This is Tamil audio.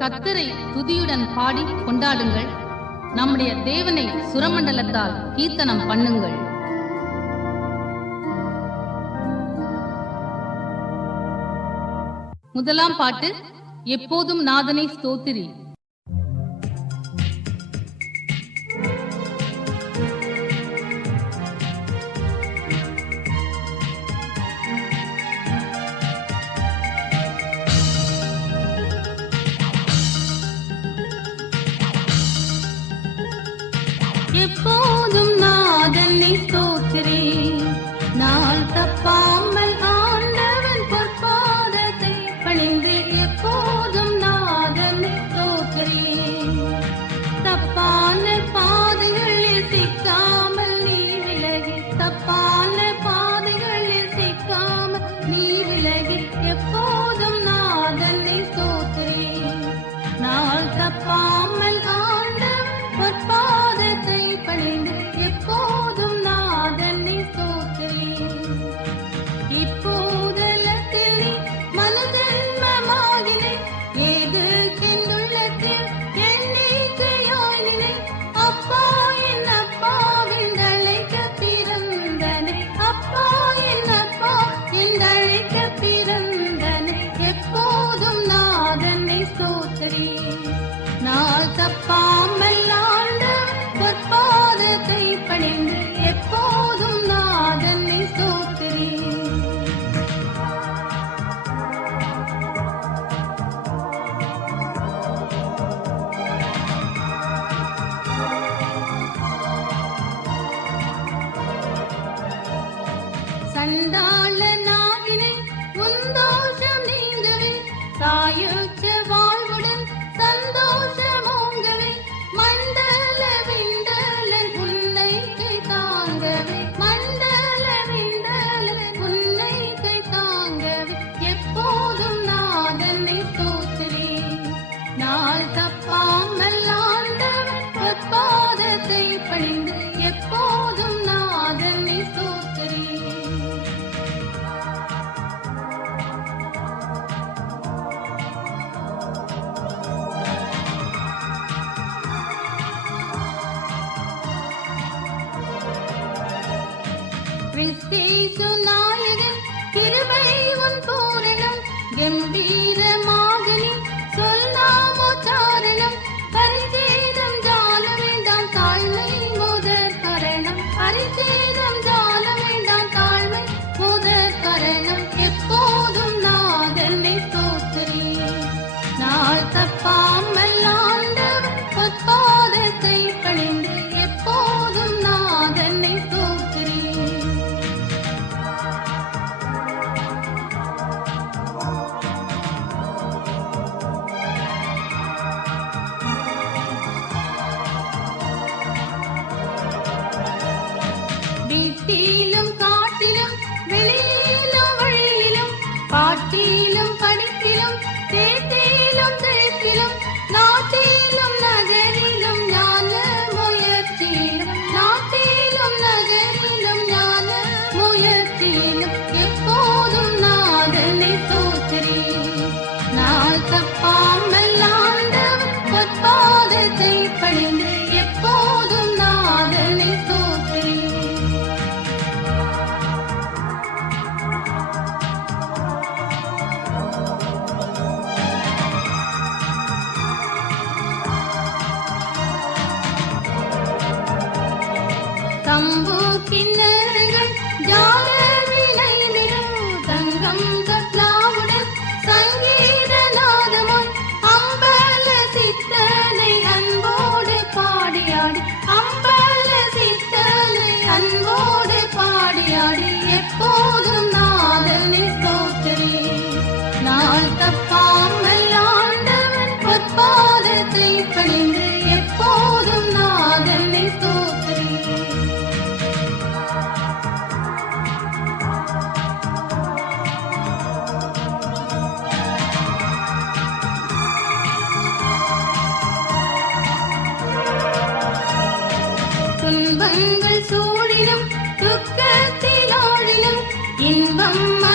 கத்தரை துதியுடன் பாடி கொண்டாடுங்கள். நம்முடைய தேவனை சுரமண்டலத்தால் கீர்த்தனம் பண்ணுங்கள். முதலாம் பாட்டு எப்போதும் நாதனை ஸ்தோத்திரி. எப்போதும் பிறந்தனே எப்போதும் நாதனை ஸ்தோத்திரி நாள் தப்பாமல் ஆண்டு பொற்பாதத்தை பணிந்து எப்போதும் நாதனை ஸ்தோத்திரி சண்டாள ರುಚವಾ கிறிஸ்தேசு நாயகன் கிருபை உன் பூரணம் கம்பீரமாக நீ வீட்டிலும் காட்டிலும் வெளியிலும் வழியிலும் பாட்டிலும் படிப்பிலும் தேட்டிலும் தெழுத்திலும் தம்பு கிண்ணங்கள் ஜால விளைநிலம் தங்கம் கட்லாவுடன் சங்கீத நாதமாய் அம்பல சித்தனை அன்போடு பாடியாடி அம்பல சித்தனை அன்போடு பாடியாடி மம்மா